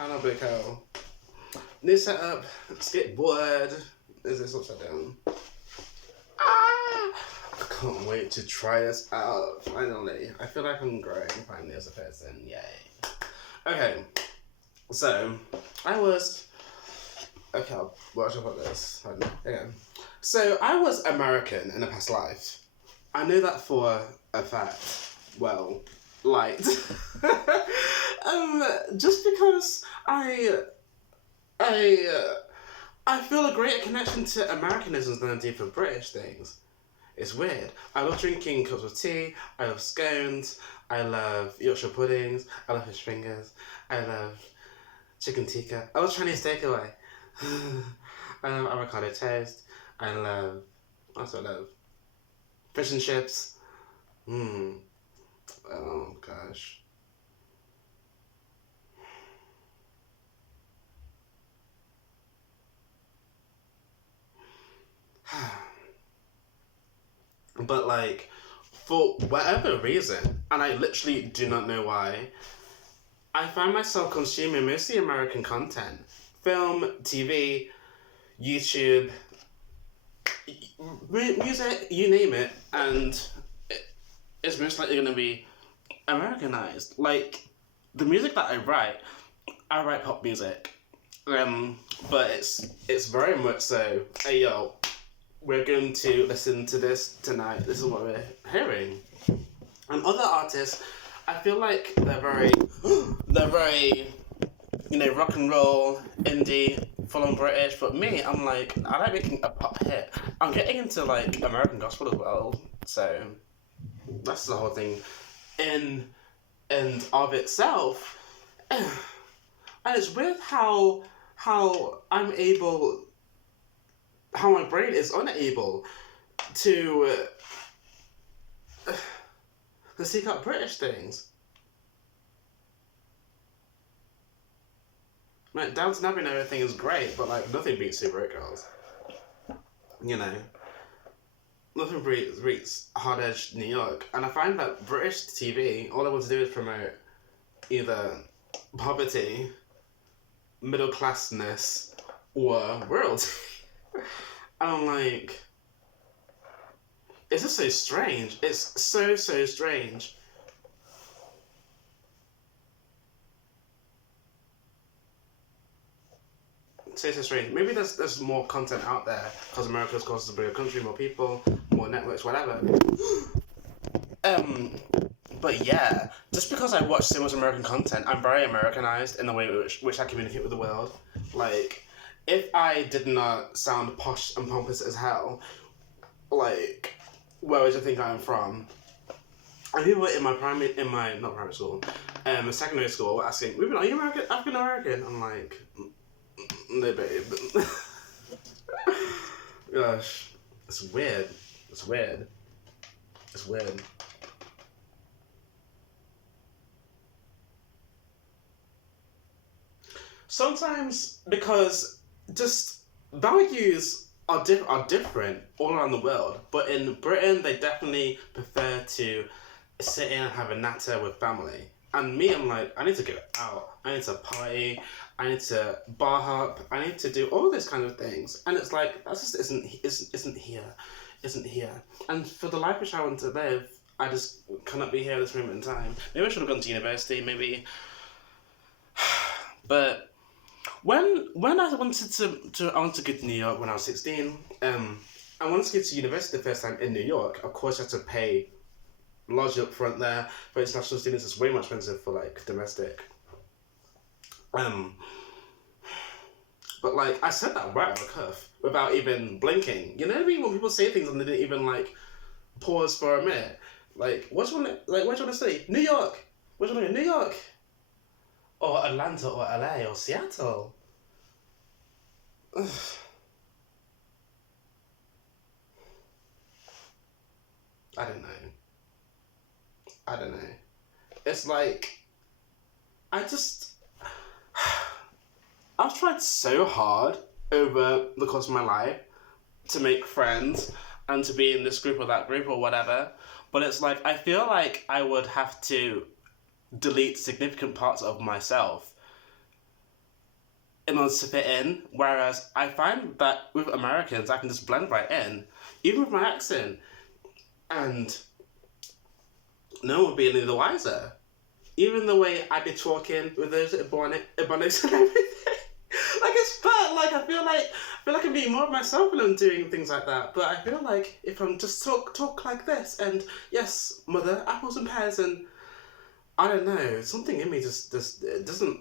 I know, big hell. New setup. Let's get bored. Is this upside down? Ah! I can't wait to try this out. Finally, I feel like I'm growing finally as a person. Yay. Okay, so I was. Okay, where should I put this? Okay. So I was American in a past life. I know that for a fact. Well, light. Just because I I feel a greater connection to Americanisms than I do for British things. It's weird. I love drinking cups of tea. I love scones. I love Yorkshire puddings. I love fish fingers. I love chicken tikka. I love Chinese takeaway. I love avocado toast. I love. Also love fish and chips. Mmm. Oh gosh. But like, for whatever reason, and I literally do not know why, I find myself consuming mostly American content, film, TV, YouTube, music, you name it, and it's most likely going to be Americanized. Like the music that I write pop music, but it's very much so. Hey yo, we're going to listen to this tonight. This is what we're hearing. And other artists, I feel like they're very, rock and roll, indie, full on British. But me, I'm like, I like making a pop hit. I'm getting into like American gospel as well. So that's the whole thing in of itself. And it's weird how I'm able, how my brain is unable to seek out British things. Like Downton Abbey and everything is great, but like nothing beats Super 8 Girls. You know, nothing beats Hard Edge New York, and I find that British TV, all I want to do is promote either poverty, middle classness, or royalty. And I'm like, it's just so strange. It's so strange. So strange. Maybe there's more content out there because America's course is a bigger country, more people, more networks, whatever. Um, but yeah, just because I watch so much American content, I'm very Americanized in the way which I communicate with the world. Like, if I did not sound posh and pompous as hell, like, where would you think I'm from? And people in my not primary school, secondary school were asking, "Ruben, are you African American?" I'm like, no, babe. Gosh, it's weird. It's weird. It's weird. Sometimes because just values are different all around the world, but in Britain they definitely prefer to sit in and have a natter with family. And me, I'm like, I need to go out. I need to party. I need to bar hop. I need to do all these kind of things. And it's like that just isn't here. And for the life which I want to live, I just cannot be here at this moment in time. Maybe I should have gone to university. Maybe, but when I wanted I wanted to go to New York when I was 16. I wanted to go to university the first time in New York. Of course, I had to pay largely up front there. For international students, it's way more expensive for like domestic. But like I said that right on the cuff without even blinking. You know what I mean? When people say things and they didn't even like pause for a minute. Like, what do you want? Like, what do you want to say? New York. What do you want to New York? Or Atlanta, or LA, or Seattle. Ugh. I don't know. I don't know. It's like I just I've tried so hard over the course of my life to make friends and to be in this group or that group or whatever. But it's like I feel like I would have to delete significant parts of myself in order to fit in. Whereas I find that with Americans, I can just blend right in, even with my accent, and no one would be any the wiser. Even the way I be talking with those Ebonics and everything. Like it's fun. Like I feel like I'm being more of myself when I'm doing things like that. But I feel like if I'm just talk like this and yes, mother, apples and pears and I don't know, something in me just it doesn't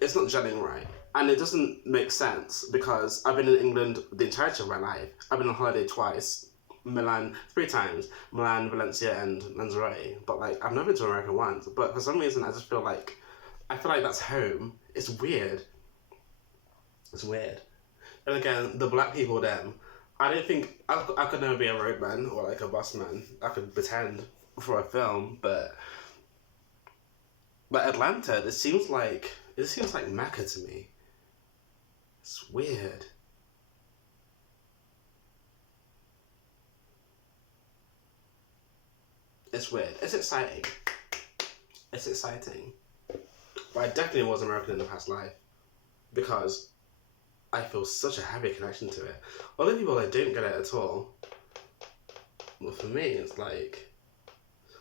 it's not gelling right. And it doesn't make sense because I've been in England the entirety of my life. I've been on holiday twice. Milan three times. Milan, Valencia and Lanzarote. But like I've never been to America once. But for some reason I feel like that's home. It's weird. It's weird. And again, the black people them, I don't think I could never be a roadman or like a busman. I could pretend for a film, but Atlanta, it seems like Mecca to me. It's weird. It's weird. It's exciting. It's exciting. But I definitely was American in the past life because I feel such a heavy connection to it. Other people that don't get it at all. Well, for me, it's like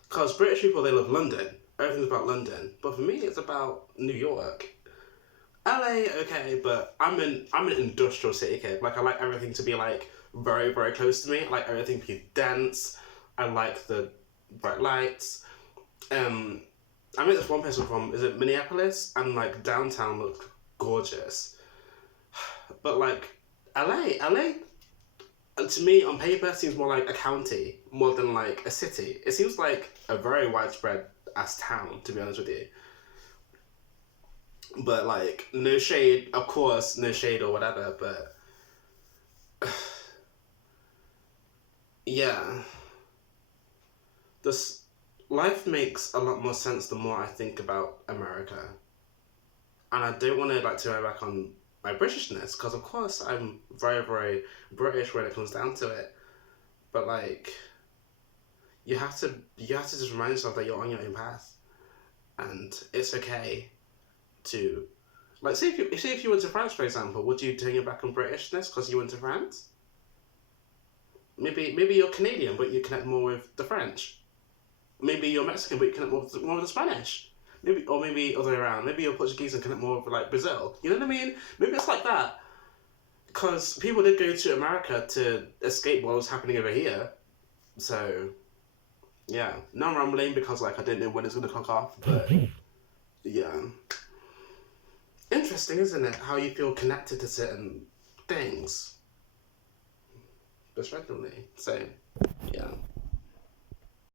because British people they love London. Everything's about London, but for me, it's about New York. LA, okay, but I'm an industrial city kid. Like I like everything to be like very very close to me. I like everything to be dense. I like the bright lights. Um, I met this one person from is it Minneapolis and like downtown looked gorgeous, but like LA to me on paper seems more like a county more than like a city. It seems like a very widespread as town to be honest with you. But like no shade, of course, no shade or whatever. But yeah, this life makes a lot more sense the more I think about America, and I don't want to like turn my back on my Britishness because of course I'm very very British when it comes down to it. But like you have to just remind yourself that you're on your own path, and it's okay to like say if you went to France for example, would you turn your back on Britishness because you went to France? Maybe you're Canadian but you connect more with the French. Maybe you're Mexican but you connect more with the Spanish. Maybe other way around. Maybe you're Portuguese and connect more with like Brazil. You know what I mean? Maybe it's like that. Because people did go to America to escape what was happening over here. So yeah, now I'm rambling because like I don't know when it's gonna clock off, but yeah. Interesting, isn't it? How you feel connected to certain things. Respectively. So, yeah.